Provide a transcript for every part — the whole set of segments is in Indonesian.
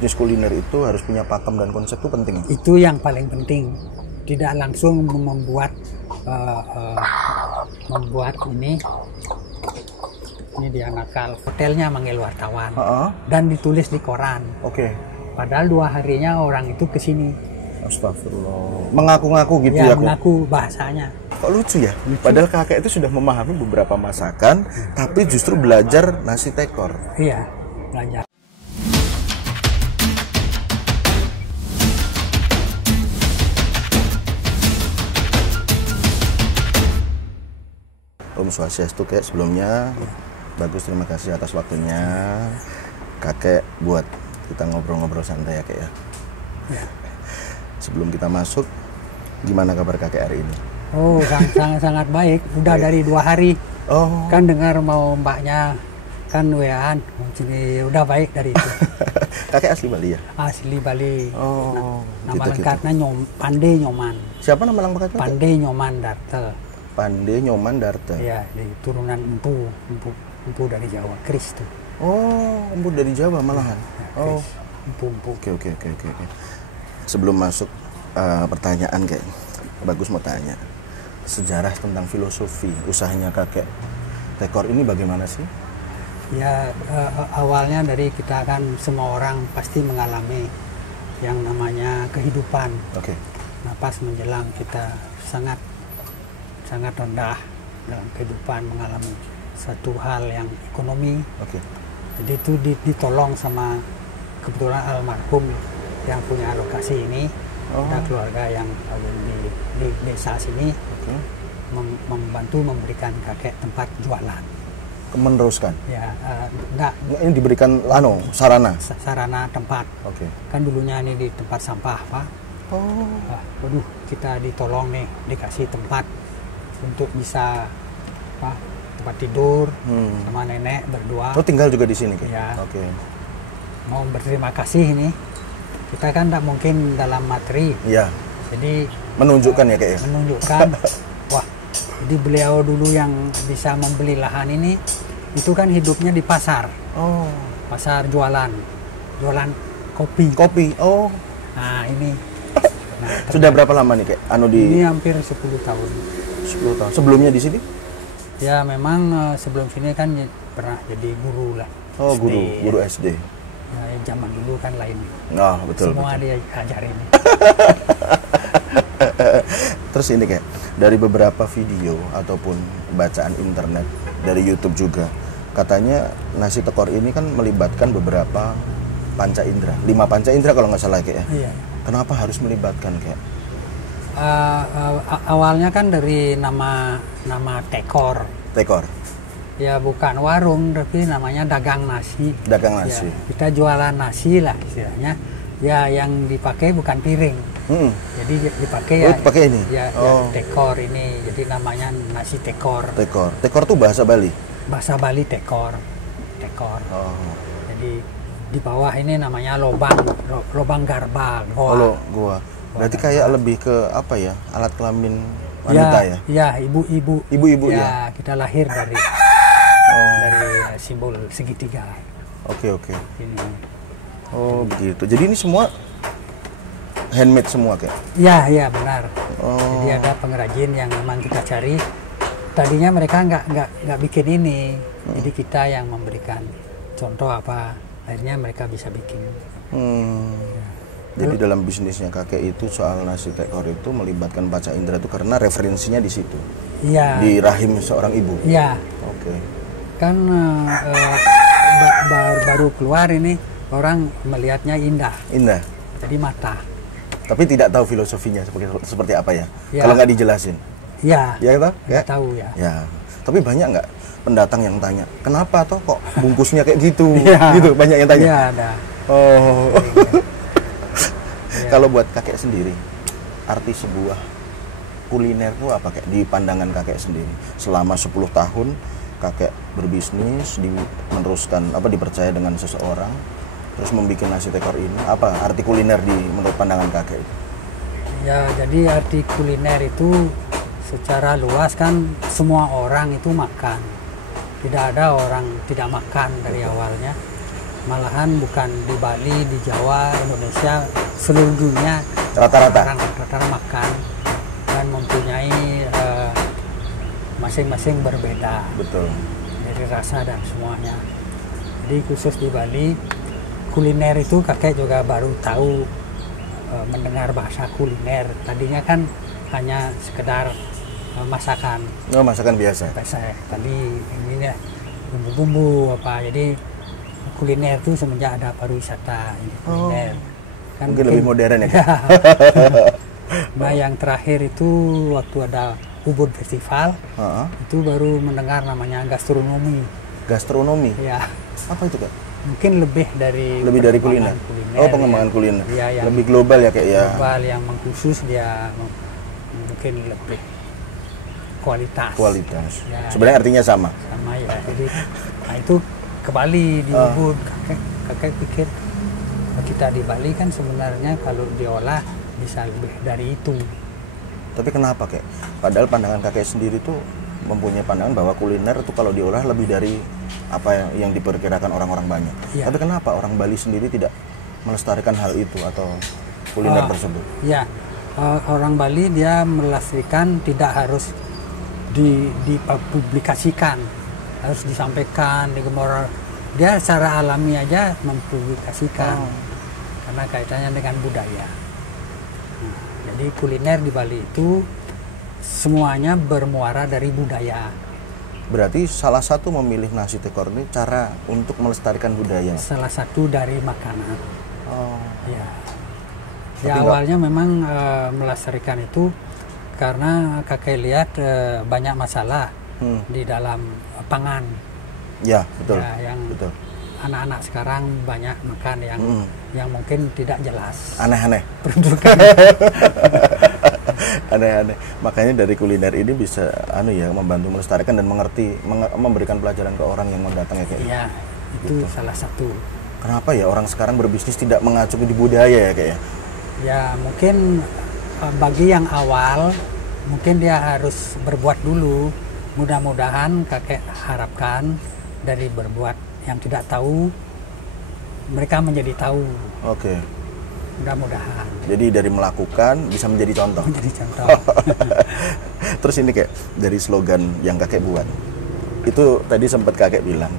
bisnis kuliner itu harus punya pakem dan konsep itu penting. Itu yang paling penting. Tidak langsung membuat ini dia nakal. Hotelnya manggil wartawan dan ditulis di koran. Oke. Padahal 2 harinya orang itu ke sini. Astagfirullah. Mengaku-ngaku gitu ya? Mengaku bahasanya. Kok lucu ya? Padahal kakek itu sudah memahami beberapa masakan, tapi justru belajar nasi tekor. Iya, belajar. Om Swastiastu kayak sebelumnya. Bagus, terima kasih atas waktunya kakek buat kita ngobrol-ngobrol santai ya kek ya. Sebelum kita masuk, gimana kabar kakek hari ini? Oh, sangat baik. Udah dari 2 hari. Oh. Kan dengar mau mbaknya kan WA-an. Jadi udah baik dari itu. Kakek asli Bali ya? Asli Bali. Oh. Nama lengkapnya Pande Nyoman. Siapa nama lengkapnya? Pande Nyoman Darte. Pande Nyoman Darte. Ya, di turunan empu dari Jawa, Kris tuh. Oh, empu dari Jawa malahan. Ya, oh, empu. Oke. Sebelum masuk pertanyaan kayak Bagus mau tanya sejarah tentang filosofi usahanya kakek tekor ini bagaimana sih? Ya, awalnya dari kita kan semua orang pasti mengalami yang namanya kehidupan. Oke. Nah, pas menjelang kita sangat rendah dalam kehidupan, mengalami satu hal yang ekonomi. Oke. Jadi itu ditolong sama kebetulan almarhum yang punya lokasi ini. Ada keluarga yang di desa sini membantu memberikan kakek tempat jualan. Meneruskan? Ya, enggak. Ini diberikan sarana? Sarana tempat. Oke. Kan dulunya ini di tempat sampah, Pak. Waduh, kita ditolong nih, dikasih tempat untuk bisa tempat tidur sama nenek berdua. Oh, tinggal juga di sini? Ya. Oke. Mau berterima kasih ini. Kita kan tidak mungkin dalam materi. Iya. Jadi menunjukkan ya kayak. Menunjukkan. Wah, jadi beliau dulu yang bisa membeli lahan ini, itu kan hidupnya di pasar. Oh. Pasar jualan kopi. Kopi. Oh. Nah ini. Sudah berapa lama nih kayak Ini hampir 10 tahun. 10 tahun. Sebelumnya di sini? Ya memang sebelum sini kan pernah jadi guru lah. Oh, SD, guru SD. Ya, zaman dulu kan lain. Nah, betul. Semua dia ajarin. Terus ini kayak dari beberapa video ataupun bacaan internet dari YouTube juga, katanya nasi tekor ini kan melibatkan beberapa panca indera, 5 panca indera kalau nggak salah kayak ya. Iya. Kenapa harus melibatkan kayak? Awalnya kan dari nama tekor. Tekor. Ya bukan warung, tapi namanya dagang nasi. Dagang nasi. Ya, kita jualan nasi lah istilahnya. Ya yang dipakai bukan piring. Jadi dipakai pakai ini. Ya tekor ini. Jadi namanya nasi tekor. Tekor. Tekor tuh bahasa Bali. Bahasa Bali tekor. Tekor. Oh. Jadi di bawah ini namanya lobang garba. Goa. Berarti kayak lebih ke apa ya? Alat kelamin wanita ya? Ya, ibu-ibu. Ibu-ibu ya. Ya, kita lahir dari simbol segitiga. Oke. Ini. Oh, begitu. Jadi ini semua handmade semua kayak? Ya, benar. Jadi ada pengrajin yang memang kita cari. Tadinya mereka nggak bikin ini. Jadi kita yang memberikan contoh apa. Akhirnya mereka bisa bikin. Jadi dalam bisnisnya kakek itu soal nasi tekor itu melibatkan panca indera itu karena referensinya di situ. Iya. Di rahim seorang ibu. Iya. Oke. Kan baru keluar ini orang melihatnya indah. Indah. Jadi mata. Tapi tidak tahu filosofinya seperti apa ya? Ya. Kalau nggak dijelasin. Iya. Ya kita? Nggak tahu ya. Ya. Tapi banyak nggak pendatang yang tanya, kenapa toh kok bungkusnya kayak gitu? Ya. Gitu banyak yang tanya. Iya ada. Oh. Ya. Kalau buat kakek sendiri, arti sebuah kuliner itu apa kayak di pandangan kakek sendiri? Selama 10 tahun kakek berbisnis, meneruskan dipercaya dengan seseorang, terus membuat nasi tekor ini, apa arti kuliner menurut pandangan kakek itu? Ya, jadi arti kuliner itu secara luas kan semua orang itu makan. Tidak ada orang tidak makan dari awalnya. malahan bukan di Bali, di Jawa, Indonesia, seluruh dunia Rata-rata. orang makan dan mempunyai masing-masing berbeda Betul. dari rasa dan semuanya. Jadi khusus di Bali, kuliner itu kakek juga baru tahu mendengar bahasa kuliner. Tadinya kan hanya sekedar masakan. Oh, masakan biasa. Tadi ini ya bumbu-bumbu apa. Jadi kuliner itu semenjak ada pariwisata ini kuliner. Kan Mungkin lebih modern ya, Kak? Nah, yang terakhir itu waktu ada Ubud Festival, itu baru mendengar namanya gastronomi. Gastronomi? Ya. Apa itu, Kak? Mungkin lebih dari kuliner. Oh, pengembangan kuliner. Ya, lebih global ya, kayak ya. Global yang mengkhusus dia mungkin lebih kualitas. Ya, Sebenarnya artinya sama. Sama ya. Jadi nah itu ke Bali di Ubud, kakek pikir kita di Bali kan sebenarnya kalau diolah bisa lebih dari itu. Tapi kenapa, Kak? Padahal pandangan kakek sendiri tuh mempunyai pandangan bahwa kuliner itu kalau diolah lebih dari apa yang diperkirakan orang-orang banyak. Ya. Tapi kenapa orang Bali sendiri tidak melestarikan hal itu atau kuliner tersebut? Ya, orang Bali dia melestarikan tidak harus dipublikasikan, harus disampaikan, digembar. Dia secara alami aja mempublikasikan karena kaitannya dengan budaya. Nah, jadi kuliner di Bali itu semuanya bermuara dari budaya. Berarti salah satu memilih nasi tekor ini cara untuk melestarikan budaya. Salah satu dari makanan. Ya. Ya Tapi awalnya memang melestarikan itu karena kakek lihat banyak masalah di dalam pangan. Ya, betul. Ya, yang betul. Anak-anak sekarang banyak makan yang mungkin tidak jelas. Aneh-aneh. Peruntukan. Aneh-aneh. Makanya dari kuliner ini bisa membantu melestarikan dan memberikan pelajaran ke orang yang mau datang ya, kayak. Iya, itu gitu. Salah satu. Kenapa ya orang sekarang berbisnis tidak mengacu di budaya ya, kayak? Ya mungkin bagi yang awal mungkin dia harus berbuat dulu. Mudah-mudahan kakek harapkan dari berbuat yang tidak tahu mereka menjadi tahu. Oke. Mudah-mudahan. Jadi dari melakukan bisa menjadi contoh. Menjadi contoh. Terus ini kayak dari slogan yang kakek buat. Itu tadi sempat kakek bilang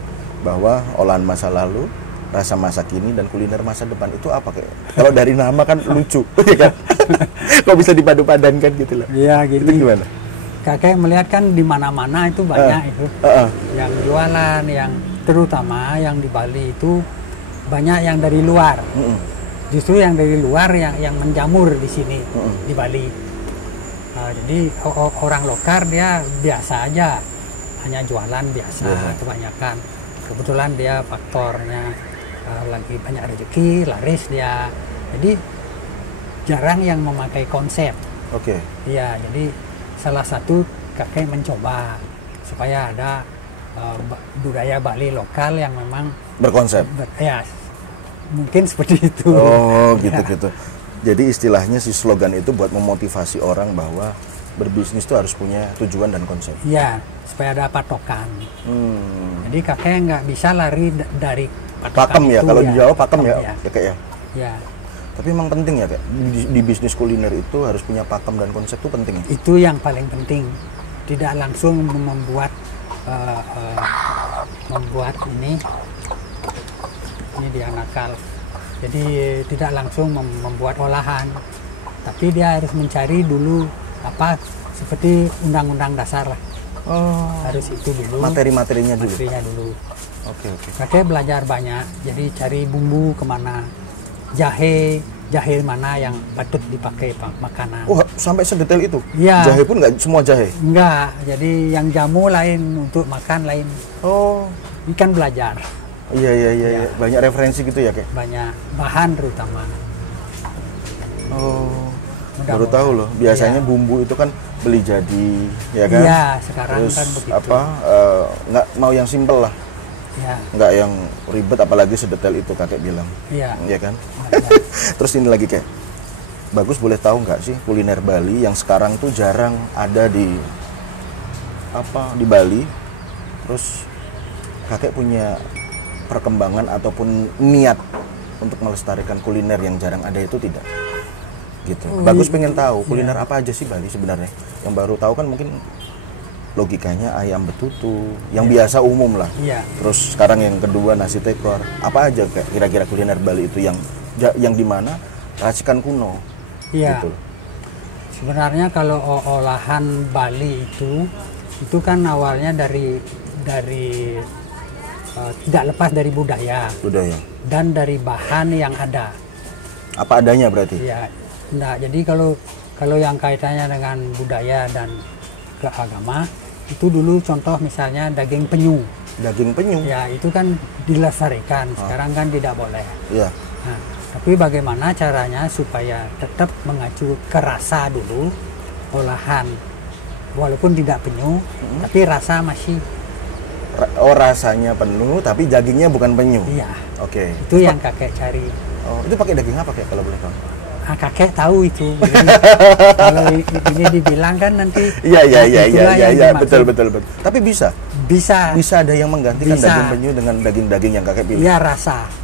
bahwa olahan masa lalu, rasa masa kini, dan kuliner masa depan itu apa, kayak? Kalau dari nama kan lucu, ya kan? Kok bisa dipadu-padankan gitu loh? Iya, gitu. Itu gimana? Kakek melihat kan di mana-mana itu banyak itu. Yang jualan, yang terutama yang di Bali itu banyak yang dari luar. Justru yang dari luar yang menjamur di sini di Bali. Jadi orang lokal dia biasa aja, hanya jualan biasa kebanyakan. Kebetulan dia faktornya lagi banyak rezeki, laris dia. Jadi jarang yang memakai konsep. Oke. Iya, jadi salah satu kakek mencoba supaya ada budaya Bali lokal yang memang berkonsep. Ya, mungkin seperti itu. Oh, gitu-gitu. Jadi istilahnya si slogan itu buat memotivasi orang bahwa berbisnis itu harus punya tujuan dan konsep. Iya, supaya ada patokan. Jadi kakek nggak bisa lari dari patokan pakem itu, ya, kalau di Jawa pakem ya, kayak ya. Ya. Tapi emang penting ya, kayak di bisnis kuliner itu harus punya pakem dan konsep itu penting. Itu yang paling penting. Tidak langsung membuat ini dia nakal. Jadi tidak langsung membuat olahan, tapi dia harus mencari dulu apa seperti undang-undang dasar lah. Harus itu dulu. Materi-materinya dulu. Oke. Kakek belajar banyak, jadi cari bumbu kemana, jahe mana yang patut dipakai makanan. Oh, sampai sedetail itu? Ya. Jahe pun nggak semua jahe? Enggak, jadi yang jamu lain, untuk makan lain. Oh. Ikan belajar. Iya. Banyak referensi gitu ya, kayak? Banyak bahan terutama. Oh. Baru tahu loh. Biasanya bumbu itu kan beli jadi, ya kan? Iya, sekarang terus, kan begitu. Nggak mau yang simpel lah. Ya. Nggak yang ribet, apalagi sedetail itu kakek bilang. Iya. Iya kan? Terus ini lagi, kayak bagus, boleh tahu nggak sih kuliner Bali yang sekarang tuh jarang ada di Bali. Terus kakek punya perkembangan ataupun niat untuk melestarikan kuliner yang jarang ada itu tidak? Gitu. Bagus pengen tahu kuliner apa aja sih Bali sebenarnya. Yang baru tahu kan mungkin logikanya ayam betutu, yang biasa umum lah. Terus sekarang yang kedua nasi tekor. Apa aja kayak kira-kira kuliner Bali itu yang di mana racikan kuno? Gitu. Sebenarnya kalau olahan Bali itu kan awalnya dari tidak lepas dari budaya dan dari bahan yang ada. Apa adanya berarti? Ya, nah, jadi kalau yang kaitannya dengan budaya dan keagama itu dulu contoh misalnya daging penyu. Daging penyu? Ya, itu kan dilestarikan. Sekarang kan tidak boleh. Iya. Nah, tapi bagaimana caranya supaya tetap mengacu ke rasa dulu olahan, walaupun tidak penyu, tapi rasa masih. Oh, rasanya penuh tapi dagingnya bukan penyu. Iya. Oke. Itu yang kakek cari. Oh, itu pakai daging apa kayak kalau boleh tahu? Kakek tahu itu. Kalau ini dibilang kan nanti. Iya, betul. Tapi bisa ada yang menggantikan daging penyu dengan daging-daging yang kakek pilih. Iya,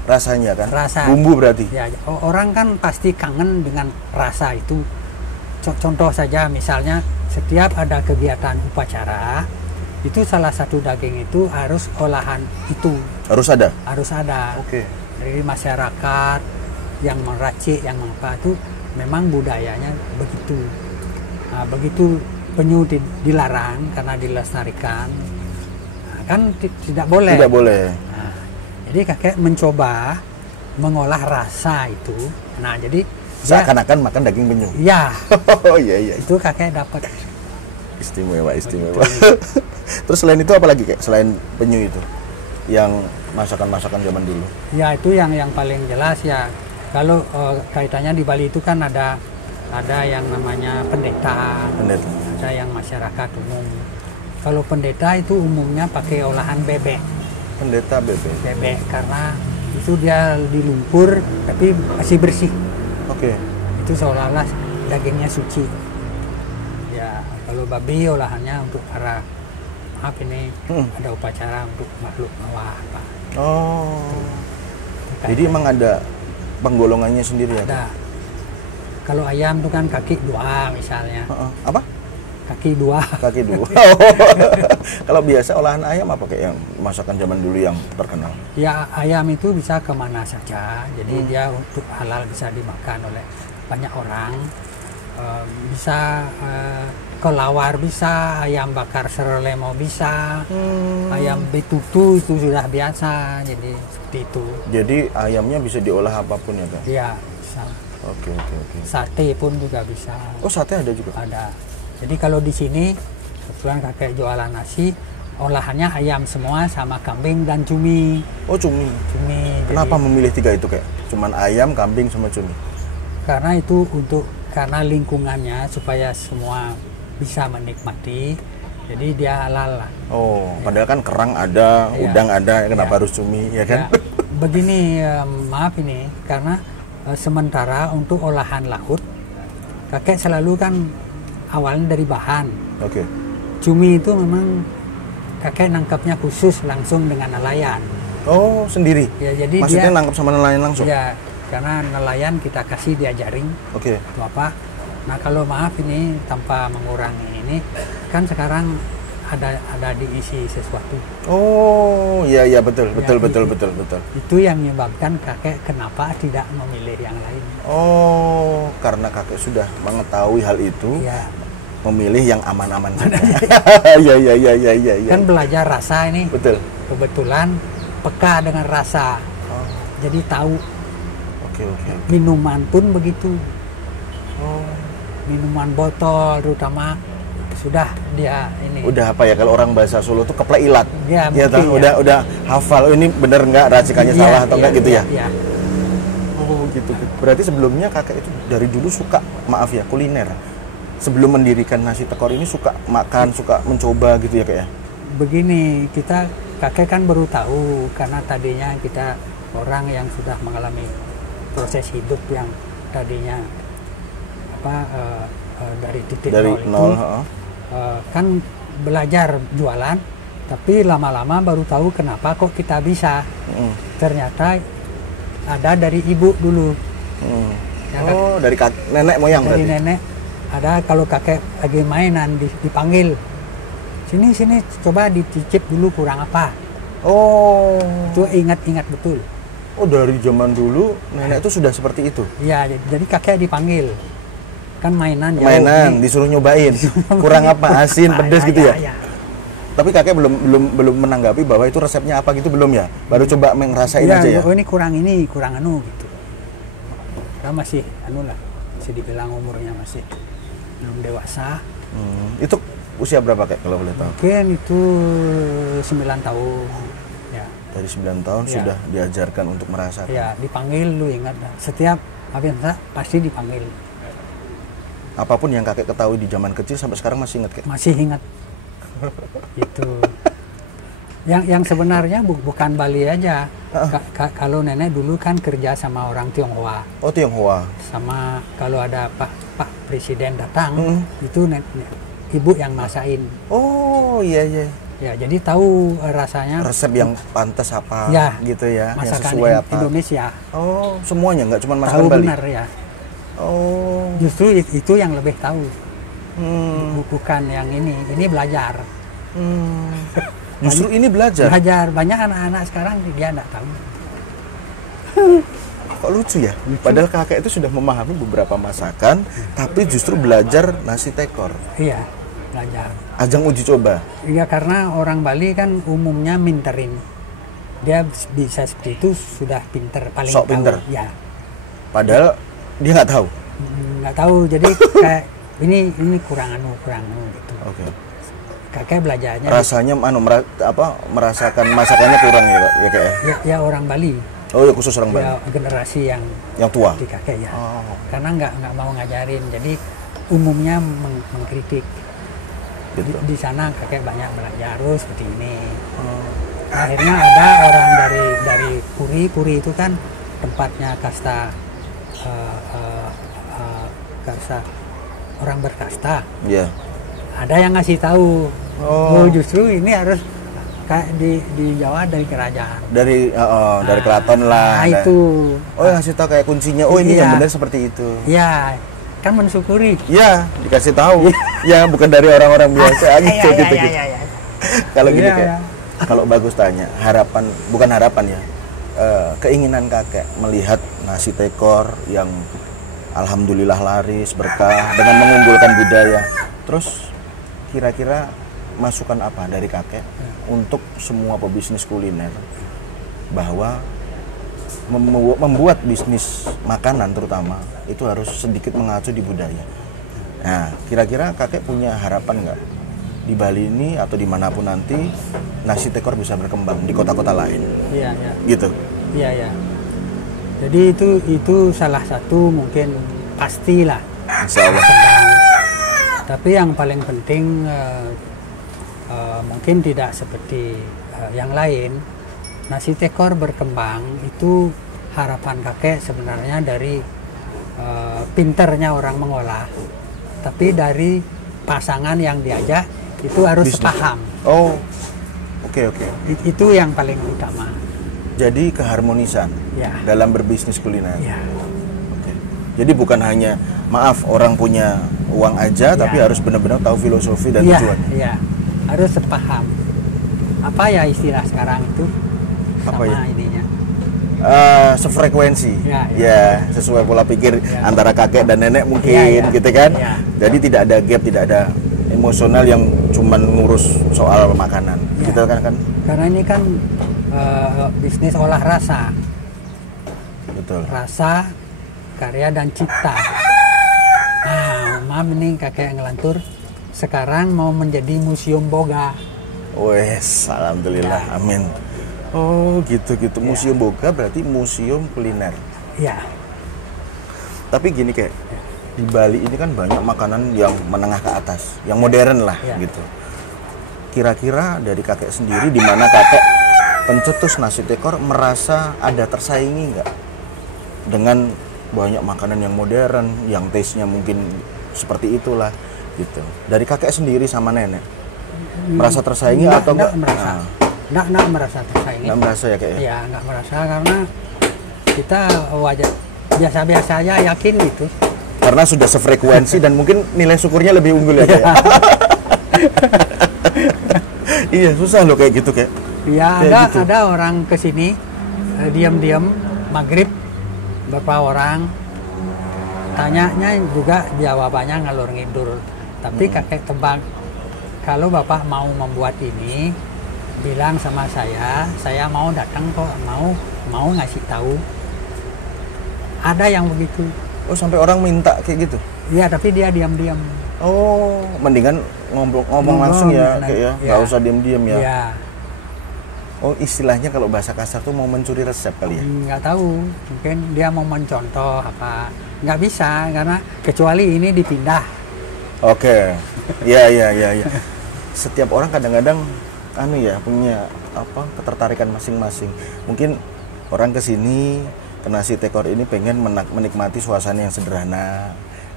rasanya kan. Rasa. Bumbu berarti. Ya, orang kan pasti kangen dengan rasa itu. Contoh saja misalnya setiap ada kegiatan upacara itu salah satu daging itu harus olahan itu. Harus ada. Oke. Dari masyarakat yang meracik, yang apa itu memang budayanya begitu. Nah, begitu penyu dilarang karena dilestarikan, nah, kan tidak boleh. Nah, jadi kakek mencoba mengolah rasa itu. Nah, jadi seakan-akan makan daging penyu. Iya. Oh iya. Itu kakek dapat. Istimewa. Terus selain itu apa lagi kayak selain penyu itu? Yang masakan-masakan zaman dulu. Ya, itu yang paling jelas ya. Kalau kaitannya di Bali itu kan ada yang namanya pendeta. Ada yang masyarakat umum. Kalau pendeta itu umumnya pakai olahan bebek. Pendeta bebek. Bebek karena itu dia di lumpur tapi masih bersih. Oke. Itu seolah-olah dagingnya suci. Ya, kalau babi olahannya untuk para ada upacara untuk makhluk bawah apa. Oh. Jadi emang ada penggolongannya sendiri ya? Ada. Kalau ayam itu kan kaki 2 misalnya. Apa? Kaki 2. Kalau biasa olahan ayam apa kayak yang masakan zaman dulu yang terkenal? Ya, ayam itu bisa kemana saja. Jadi dia untuk halal bisa dimakan oleh banyak orang. Bisa kelawar bisa, ayam bakar serelemo bisa, ayam betutu itu sudah biasa. Jadi seperti itu. Jadi ayamnya bisa diolah apapun ya kan? Iya, bisa. Oke. Sate pun juga bisa. Oh, sate ada juga? Ada. Jadi kalau di sini kebetulan kakek jualan nasi, olahannya ayam semua sama kambing dan cumi. Oh, cumi. Kenapa memilih 3 itu kayak? Cuman ayam, kambing sama cumi? Karena itu karena lingkungannya supaya semua bisa menikmati. Jadi dia halal lah. Oh, padahal kan kerang ada, udang ada, kenapa harus cumi ya kan? Begini, maaf ini karena sementara untuk olahan laut kakek selalu kan awalnya dari bahan. Oke. Cumi itu memang kakek nangkapnya khusus langsung dengan nelayan. Oh, sendiri? Ya, jadi maksudnya nangkap sama nelayan langsung? Ya, karena nelayan kita kasih dia jaring. Oke. Itu apa? Nah, kalau maaf ini tanpa mengurangi ini kan sekarang ada diisi sesuatu. Oh, iya betul. Itu yang menyebabkan kakek kenapa tidak memilih yang lain. Oh, karena kakek sudah mengetahui hal itu. Ya. Memilih yang aman-aman saja. Iya. Kan belajar rasa ini. Betul. Kebetulan peka dengan rasa. Oh. Jadi tahu. Oke. Minuman pun begitu. Oh. Minuman botol terutama sudah dia ini. Udah apa ya kalau orang bahasa Solo tuh keplek ilat. Ya, udah hafal. Oh, ini bener nggak racikannya salah atau enggak gitu ya? Iya. Oh, gitu. Berarti sebelumnya kakek itu dari dulu suka kuliner. Sebelum mendirikan nasi tekor ini suka makan, suka mencoba gitu ya kayak. Begini, kakek kan baru tahu karena tadinya kita orang yang sudah mengalami proses hidup yang tadinya dari titik dari nol itu kan belajar jualan Tapi lama-lama baru tahu kenapa kok kita bisa. Ternyata ada dari ibu dulu. Ya, Oh, dari nenek moyang dari berarti? nenek. Ada kalau kakek lagi mainan dipanggil. Sini coba dicicip dulu kurang apa. Oh. Itu ingat-ingat betul. Oh, dari zaman dulu nenek itu sudah seperti itu? Iya, jadi kakek dipanggil. Kan mainan jauh. Mainan, disuruh nyobain. Kurang apa, asin, pedes gitu ya? Ya. Tapi kakek belum menanggapi bahwa itu resepnya apa gitu, belum ya? Baru coba ngerasain Ya, aja ya? oh ini, kurang anu gitu. Kan masih anu lah, masih dibilang umurnya masih belum dewasa. Itu usia berapa kayak kalau boleh tahu? Mungkin itu 9 tahun. Ya. Dari 9 tahun Ya. sudah diajarkan untuk merasakan. Ya, dipanggil lu ingat dah. Setiap Abensa pasti dipanggil. Apapun yang kakek ketahui di zaman kecil sampai sekarang masih ingat kayak? Masih ingat. Itu. Yang sebenarnya bukan Bali aja. Kalau nenek dulu kan kerja sama orang Tionghoa. Oh, Tionghoa. Sama kalau ada Pak Presiden datang, itu ibu yang masain. Oh, iya. Ya, jadi tahu rasanya Resep yang pantas apa Ya, gitu ya, yang masakan sesuai apa. Indonesia. Oh, semuanya nggak cuma Tahu masakan Bali. benar ya. Oh. Justru itu yang lebih tahu. Hmm. Bukan yang ini belajar. Justru ini belajar. Belajar banyak anak-anak sekarang dia enggak tahu. Kok lucu ya? Padahal kakek itu sudah memahami beberapa masakan, tapi justru belajar nasi tekor. Iya, belajar. Ajang uji coba. Iya, karena orang Bali kan umumnya minterin. Dia bisa seperti itu sudah pinter, paling Sok tahu. pinter. Ya, Padahal dia nggak tahu. nggak tahu. Jadi kayak ini kurang anu gitu. Oke. Kakek belajarnya Rasanya merasakan masakannya kurang ya, Kak? Ya, Kak, ya? ya orang Bali. Oh, ya khusus orang Bali. Ya generasi yang Tua. di kakek ya. Oh, Karena nggak mau ngajarin. Jadi umumnya mengkritik. gitu. Di sana kakek banyak belajar seperti ini. Akhirnya ada orang dari Puri itu kan tempatnya kasta orang berkasta. Iya. Ada yang ngasih tahu, Oh. justru ini harus kayak di Jawa dari kerajaan. Dari keraton lah. Nah, itu. Oh, yang ngasih tahu kayak kuncinya. Oh, ini Iya. yang benar seperti itu. Ya, kan mensyukuri. Ya, dikasih tahu. Ya, bukan dari orang-orang biasa gitu. Iya. Kalau gini Iya, kayak, iya. kalau bagus tanya, bukan harapan ya, keinginan kakek melihat nasi tekor yang alhamdulillah laris, berkah, dengan mengunggulkan budaya. Terus kira-kira masukan apa dari kakek untuk semua pebisnis kuliner bahwa membuat bisnis makanan terutama itu harus sedikit mengacu di budaya. Nah, kira-kira kakek punya harapan nggak di Bali ini atau dimanapun nanti nasi tekor bisa berkembang di kota-kota lain? Iya. Gitu. Iya. Jadi itu salah satu mungkin pastilah. Insya Allah. Tapi yang paling penting mungkin tidak seperti yang lain. Nasi tekor berkembang itu harapan kakek sebenarnya dari pinternya orang mengolah. Tapi dari pasangan yang diajak itu harus Bisnis. sepaham. Oh, oke. Itu yang paling utama. Jadi keharmonisan Ya. dalam berbisnis kuliner. Ya. Oke. Jadi bukan hanya maaf orang punya uang aja, Ya. tapi harus benar-benar tahu filosofi dan Iya, tujuan. iya. Harus sepaham. Apa ya istilah sekarang itu? Apa Sama ya? ininya. Sefrekuensi, Ya. sesuai pola pikir Ya. antara kakek dan nenek mungkin, Ya. gitu kan? Ya. Jadi tidak ada gap, tidak ada emosional yang cuman ngurus soal makanan, Ya. gitu kan? Karena ini kan bisnis olah rasa. Betul. Rasa, karya dan cipta. Nah, maaf ini kakek ngelantur. Sekarang mau menjadi museum boga. Wes, alhamdulillah, amin. Oh, gitu. Museum Boga berarti museum kuliner. Ya, Tapi gini kayak di Bali ini kan banyak makanan yang menengah ke atas, yang modern lah Ya. gitu. Kira-kira dari kakek sendiri di mana kakek pencetus nasi tekor merasa ada tersaingi nggak dengan banyak makanan yang modern, yang taste-nya mungkin seperti itulah gitu. Dari kakek sendiri sama nenek, merasa tersaingi atau enggak enggak? merasa. Enggak merasa tersaingi. Enggak merasa ya kayak ya? Ya, enggak merasa karena kita wajar biasa-biasa aja, yakin gitu. Karena sudah sefrekuensi dan mungkin nilai syukurnya lebih unggul ya kayak. Iya, susah loh kayak gitu kayak. Ya, kayak gitu. ada orang ke sini diam-diam maghrib beberapa orang tanyanya juga jawabannya ngalur ngidur. Tapi kakek tebak, kalau bapak mau membuat ini, bilang sama saya mau datang kok, mau ngasih tahu. Ada yang begitu. Oh, sampai orang minta kayak gitu? Iya, tapi dia diam-diam. Oh, mendingan ngomong langsung ya, kayak ya, nggak usah diam-diam ya. Iya. Oh, istilahnya kalau bahasa kasar tuh mau mencuri resep kali ya? Nggak tahu, mungkin dia mau mencontoh apa. Nggak bisa, karena kecuali ini dipindah. Oke, ya. Setiap orang kadang-kadang punya apa ketertarikan masing-masing. Mungkin orang kesini ke nasi tekor ini pengen menikmati suasana yang sederhana,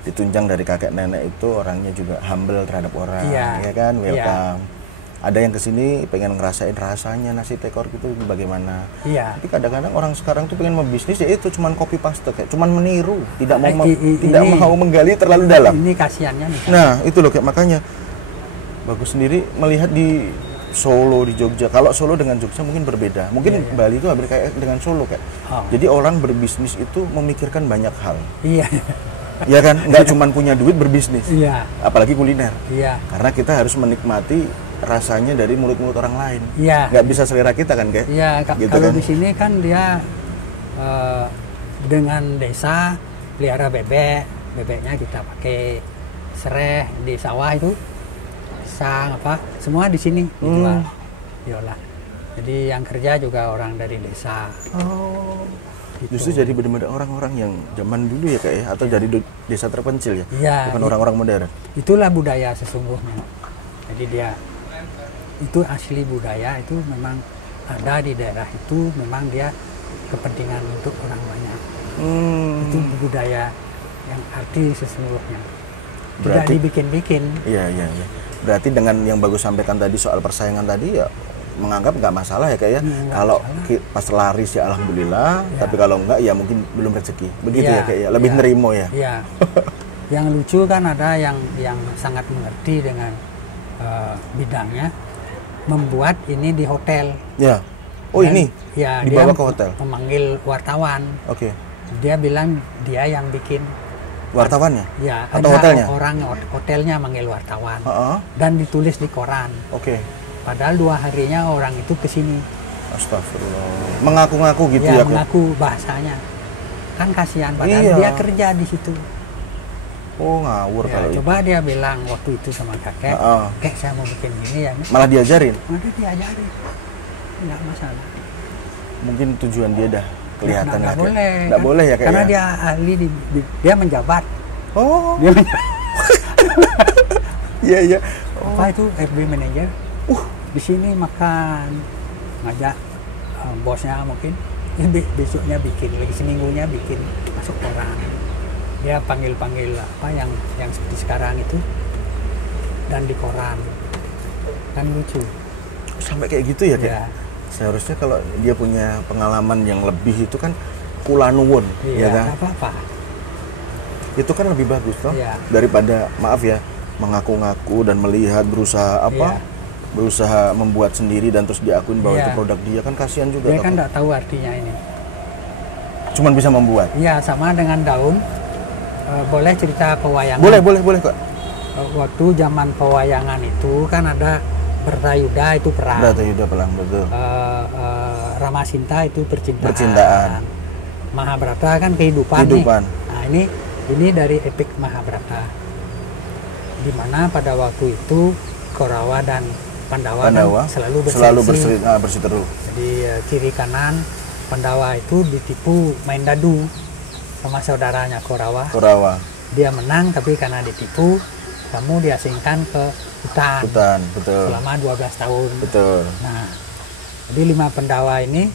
ditunjang dari kakek nenek itu orangnya juga humble terhadap orang, ya kan, welcome. Ada yang kesini pengen ngerasain rasanya nasi tekor gitu bagaimana. Iya. Tapi kadang-kadang orang sekarang tuh pengen membisnis ya itu cuman copy paste, kayak cuman meniru, tidak mau menggali terlalu dalam. Ini kasihannya nih. Nah, itu loh kayak makanya bagus sendiri melihat di Solo, di Jogja. Kalau Solo dengan Jogja mungkin berbeda. Mungkin Bali itu hampir kayak dengan Solo kayak. Jadi orang berbisnis itu memikirkan banyak hal. Iya. Ya kan, nggak cuma punya duit berbisnis. Iya. Apalagi kuliner. Iya. Karena kita harus menikmati rasanya dari mulut-mulut orang lain. Iya. Nggak bisa selera kita kan, kayak. Iya. Gitu kalau kan? di sini kan dia dengan desa pelihara bebeknya kita pakai sereh di sawah itu. Semua di sini dijual, diolah. Jadi yang kerja juga orang dari desa. Oh, gitu. Justru jadi benar-benar orang-orang yang zaman dulu ya kayak, atau dari desa terpencil ya, bukan orang-orang modern. Itulah budaya sesungguhnya. Jadi dia itu asli budaya itu memang ada di daerah itu, memang dia kepentingan untuk orang banyak. Itu budaya yang arti sesungguhnya. Tidak dibikin-bikin. Iya. Berarti dengan yang bagus sampaikan tadi soal persaingan tadi ya menganggap nggak masalah ya kayak ya. Kalau pas laris ya alhamdulillah, tapi kalau enggak ya mungkin belum rezeki. Begitu ya kayak ya, lebih nerimo ya. Iya. Yang lucu kan ada yang sangat mengerti dengan bidangnya, membuat ini di hotel. Ya. Oh, ini? Ya, dibawa dia ke hotel. Memanggil wartawan. Oke. Dia bilang dia yang bikin. Wartawannya? Ya, atau ada hotelnya? Orang hotelnya manggil wartawan. Dan ditulis di koran. Oke. Padahal 2 harinya orang itu ke sini. Astagfirullah. Mengaku-ngaku gitu ya? Mengaku bahasanya. Kan kasihan, padahal dia kerja di situ. Oh, ngawur kalau coba dia bilang waktu itu sama kakek, "Kek, saya mau bikin gini ya." Malah diajarin? Malah diajarin. Enggak masalah. Mungkin tujuan dia dah kelihatan nggak ya, boleh. Nggak boleh ya kayak. Karena dia ahli dia menjabat. Oh. Dia Iya. Apa itu FB manager? Di sini makan, ngajak bosnya mungkin. Besoknya bikin, lagi seminggunya bikin masuk koran. Dia panggil apa yang seperti sekarang itu dan di koran. Kan lucu. Sampai kayak gitu ya, kayak. Seharusnya kalau dia punya pengalaman yang lebih itu kan kulanuwun, ya kan? Apa-apa. Itu kan lebih bagus toh daripada maaf ya mengaku-ngaku dan melihat berusaha berusaha membuat sendiri dan terus diakuin bahwa itu produk dia, kan kasihan juga. Dia kan nggak tahu artinya ini. Cuman bisa membuat. Iya, sama dengan daun. Boleh cerita pewayangan? Boleh kok. Waktu zaman pewayangan itu kan ada Bratayuda itu perang. Bratayuda perang, betul. Ramasinta itu percintaan. Mahabharata kan kehidupan. Nih. Nah, ini dari epik Mahabharata. Di mana pada waktu itu Korawa dan Pandawa kan selalu berseteru. Jadi kiri kanan Pandawa itu ditipu main dadu sama saudaranya Korawa. Dia menang, tapi karena ditipu kamu diasingkan ke hutan, betul. Selama 12 tahun. Betul. Nah, jadi 5 Pandawa ini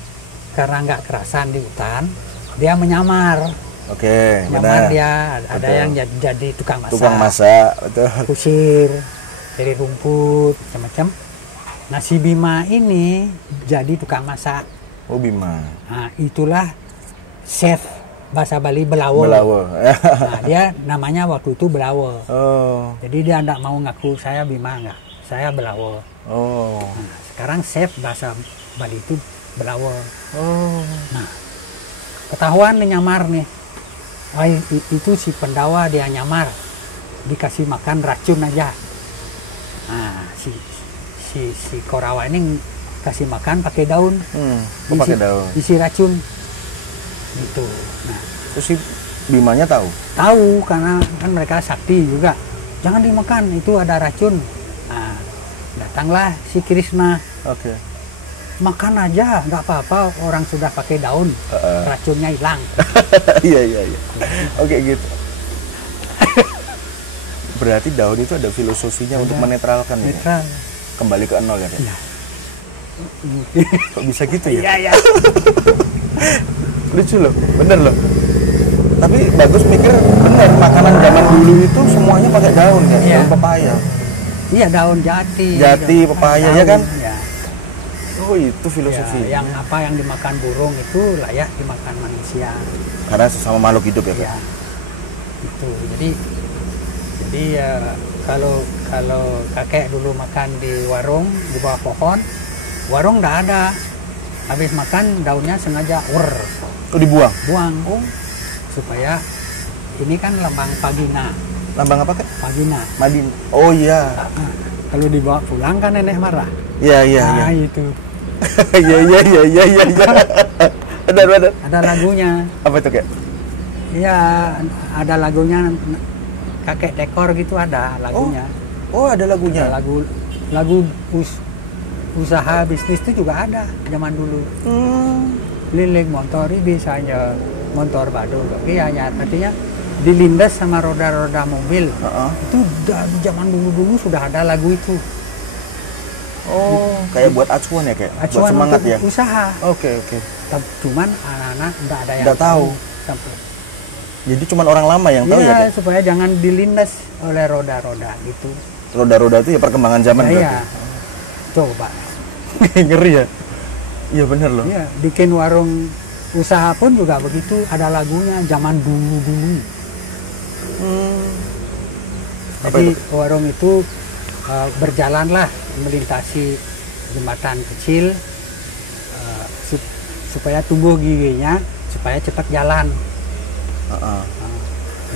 karena nggak kerasan di hutan, dia menyamar. Oke, menyamar dia, ada yang jadi tukang masak. Betul. Kusir. cari rumput macam-macam. Nah si Bima ini jadi tukang masak. Oh Bima. Nah itulah chef bahasa Bali Belawo. Belawo. Nah, dia namanya waktu itu Belawo. Oh. Jadi dia enggak mau ngaku saya Bima, enggak. Saya Belawo. Oh. Nah, sekarang chef bahasa Bali itu Belawo. Oh. Nah, ketahuan nih nyamar nih. Wah, itu si pendawa dia nyamar. Dikasih makan racun aja. Nah, si Korawa ini kasih makan pakai daun. Oh, pakai daun. Isi racun. Gitu. Nah, terus si Bimanya tahu? Tahu karena kan mereka sakti juga. Jangan dimakan, itu ada racun. Nah, datanglah si Krishna. Oke. Makan aja, nggak apa-apa. Orang sudah pakai daun, racunnya hilang. Iya. Oke gitu. Berarti daun itu ada filosofinya untuk menetralkan ya? Netral. Kembali ke nol ya? Iya. Kok bisa gitu ya? Iya. Lucu loh, bener loh. Tapi bagus mikir, bener makanan zaman dulu itu semuanya pakai daun ya, Iya. daun pepaya. Iya, daun jati. Jati, pepaya, ya kan? Ya. Oh itu filosofi. Ya, yang apa yang dimakan burung itu layak dimakan manusia. Karena sesama makhluk hidup ya, Pak? Iya. Itu. Jadi ya kalau kakek dulu makan di warung di bawah pohon, warung nggak ada. Habis makan daunnya sengaja Oh dibuang? buang supaya ini kan lambang Pagina. Lambang apa Kak? Pagina. Madin. Oh iya. Nah, kalau dibawa pulang kan nenek marah. Iya. Nah itu Iya. Benar. ada lagunya. Apa itu Kak? Iya, ada lagunya kakek tekor gitu ada lagunya. Oh ada lagunya. Ada lagu usaha bisnis itu juga ada zaman dulu. Liling motor ini biasanya motor baru. Iya, artinya dilindas sama roda-roda mobil. Itu dari zaman dulu sudah ada lagu itu. Oh, kayak buat acuan ya kayak? Acuan buat semangat untuk ya? usaha. Oke. Cuman anak-anak nggak ada yang Nggak tahu. Jadi cuman orang lama yang tahu ya Iya, Kak? supaya jangan dilindas oleh roda-roda gitu. Roda-roda itu ya perkembangan zaman Iya. berarti? Coba. Ngeri ya? Iya bener loh. Iya, bikin warung usaha pun juga begitu, ada lagunya zaman dulu. Jadi warung itu berjalanlah melintasi jembatan kecil supaya tumbuh giginya, supaya cepat jalan.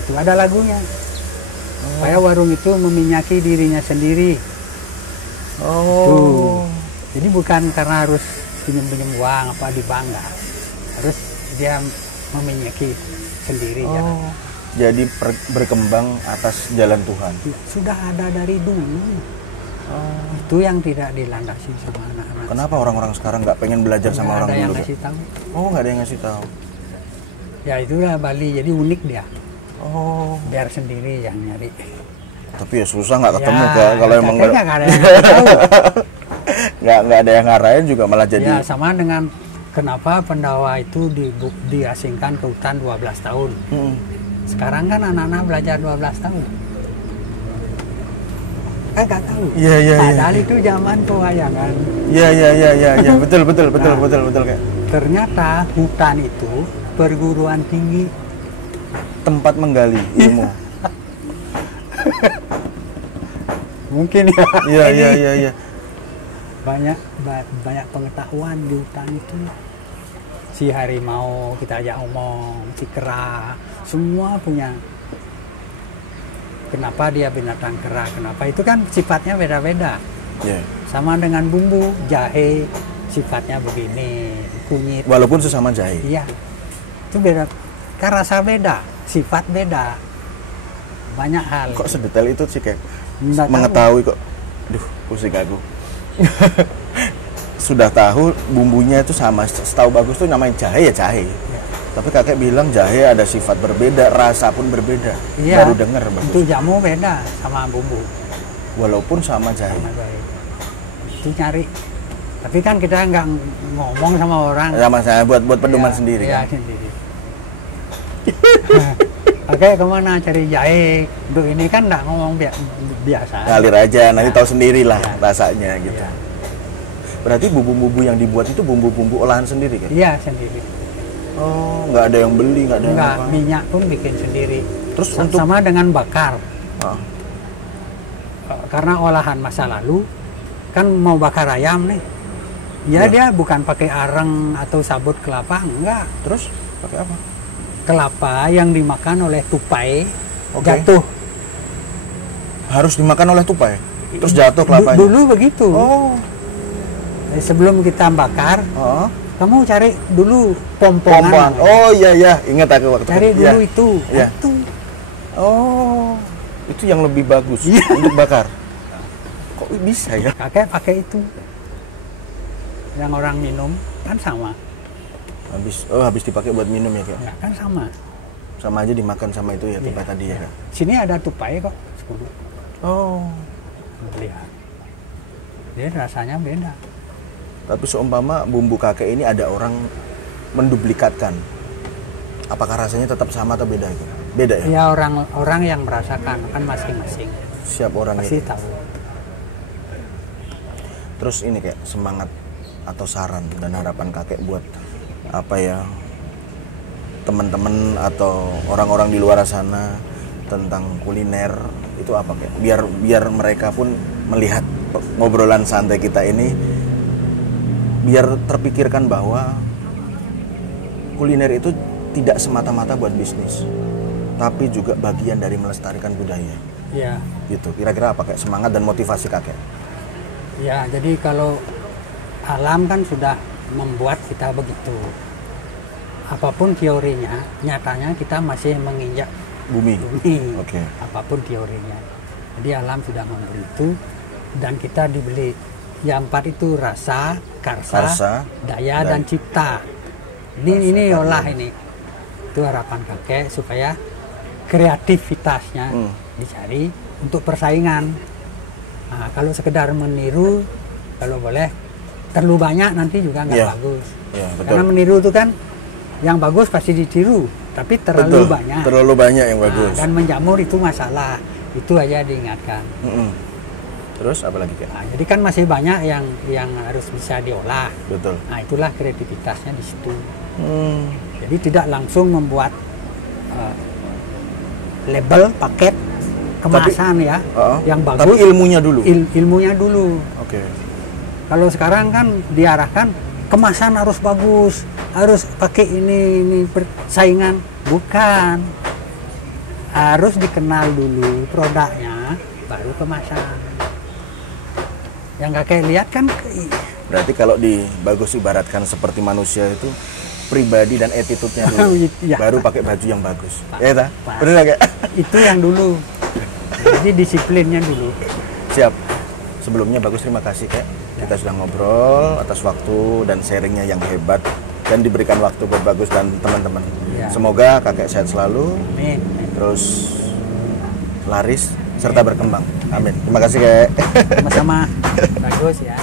Itu ada lagunya. Supaya warung itu meminyaki dirinya sendiri. Tuh. Jadi bukan karena harus pinjam uang apa di bank, enggak. Harus dia meminyaki sendiri jalan. Jadi berkembang atas jalan Tuhan. Sudah ada dari dulu. Itu yang tidak dilandasi sama anak-anak. Kenapa orang-orang sekarang nggak pengen belajar sama orang dulu? Nggak ada yang ngasih tahu. Oh, nggak ada yang ngasih tahu. Ya itulah Bali, jadi unik dia. Oh. Biar sendiri yang nyari. Tapi ya susah nggak ketemu Ya, Kak. Kalau emang nggak ada yang tahu. nggak ada yang ngarahin juga malah jadi. Ya sama dengan kenapa pendawa itu diasingkan ke hutan 12 tahun. Sekarang kan anak-anak belajar 12 tahun. Kan nggak tahu. Iya. Padahal itu zaman pewayangan. Iya. Betul Kak. Ternyata hutan itu perguruan tinggi. Tempat menggali ilmu. Mungkin ya. Iya. Banyak pengetahuan di hutan itu. Si harimau kita ajak ngomong, si kera, semua punya. Kenapa dia binatang kera? Kenapa? Itu kan sifatnya beda-beda. Yeah. Sama dengan bumbu, jahe sifatnya begini, kunyit. Walaupun sesama jahe. Iya, itu beda. Kan rasa beda, sifat beda. Banyak hal. Kok sedetail itu sih kayak Nggak mengetahui kok. Duh, pusing aku. Sudah tahu bumbunya itu sama. Setahu bagus tuh namanya jahe ya jahe. Ya. Tapi kakek bilang jahe ada sifat berbeda, rasa pun berbeda. Iya, Baru dengar bagus. itu jamu beda sama bumbu. Walaupun sama jahe. Sama jahe. Itu nyari. Tapi kan kita nggak ngomong sama orang. Sama saya buat pedoman Iya, sendiri iya, kan. sendiri. Kakek kemana cari jahe? Untuk ini kan nggak ngomong biasa. Ngalir aja, nanti Ya. tahu sendiri lah Ya. rasanya gitu. Iya. Berarti bumbu-bumbu yang dibuat itu bumbu-bumbu olahan sendiri kan? Iya sendiri. Oh, nggak ada yang beli, nggak ada yang Enggak, apa? minyak pun bikin sendiri. Terus untuk Sama dengan bakar. Ah, Karena olahan masa lalu kan mau bakar ayam nih. Ya, Iya. dia bukan pakai arang atau sabut kelapa, enggak. terus pakai apa? Kelapa yang dimakan oleh tupai Oke. jatuh. Harus dimakan oleh tupai. Terus jatuh kelapanya. Dulu begitu. Oh. Sebelum kita bakar, Oh. kamu cari dulu Pompongan. pompongan. Oh iya ya, ingat aku waktu Cari Iya. dulu itu. Iya. Itu. Oh. Itu yang lebih bagus Iya. untuk bakar. Kok bisa ya? Kakek pakai itu. Yang orang minum kan sama. Habis dipakai buat minum ya, Kak. Ya, kan sama. Sama aja dimakan sama itu ya tupai tadi ya, Kak. Sini ada tupai kok, 10. Oh. Lihat. Dia rasanya beda. Tapi seumpama bumbu kakek ini ada orang menduplikatkan. Apakah rasanya tetap sama atau beda itu? Beda ya? Ya orang yang merasakan kan masing-masing. Siap orang Pasti itu. tahu. Terus ini kayak semangat atau saran dan harapan kakek buat apa ya, teman-teman atau orang-orang di luar sana tentang kuliner itu apa kayak biar mereka pun melihat ngobrolan santai kita ini, biar terpikirkan bahwa kuliner itu tidak semata-mata buat bisnis, tapi juga bagian dari melestarikan budaya. Ya, Gitu. Kira-kira apa kayak semangat dan motivasi kakek? ya. Jadi kalau alam kan sudah membuat kita begitu. Apapun teorinya, nyatanya kita masih menginjak Bumi. bumi. Oke. Apapun teorinya. Jadi alam sudah memberi itu dan kita dibeli. Yang 4 itu rasa, karsa, daya dan cipta. Ini olah ini. Itu harapan kakek supaya kreativitasnya dicari untuk persaingan. Nah, kalau sekedar meniru, kalau boleh terlalu banyak nanti juga nggak Iya. bagus. Iya, betul. Karena meniru itu kan yang bagus pasti ditiru, tapi terlalu Betul, banyak. terlalu banyak yang Nah, bagus. dan menjamur itu masalah. Itu aja diingatkan. Mm-mm. Terus apa lagi Kak? Nah, jadi kan masih banyak yang harus bisa diolah. Betul. Nah, itulah kreativitasnya di situ. Hmm. Jadi tidak langsung membuat label, paket, kemasan ya, yang bagus. Tapi ilmunya dulu. Ilmunya dulu. Oke. Kalau sekarang kan diarahkan kemasan harus bagus, harus pakai ini persaingan. Bukan. Harus dikenal dulu produknya, baru kemasan. Yang kakek lihat kan Berarti kalau bagus ibaratkan seperti manusia itu pribadi dan attitude-nya dulu. Iya. Baru pakai baju yang bagus. Pak. Ya ta? Pak. Benar nggak, Kak? itu yang dulu. Jadi disiplinnya dulu. Siap. Sebelumnya bagus, terima kasih Kak. Kita sudah ngobrol atas waktu dan sharingnya yang hebat dan diberikan waktu buat Bagus dan teman-teman. Ya. Semoga kakek sehat selalu, Amin. terus laris serta berkembang. Amin. Terima kasih Kak. Sama-sama. Bagus ya.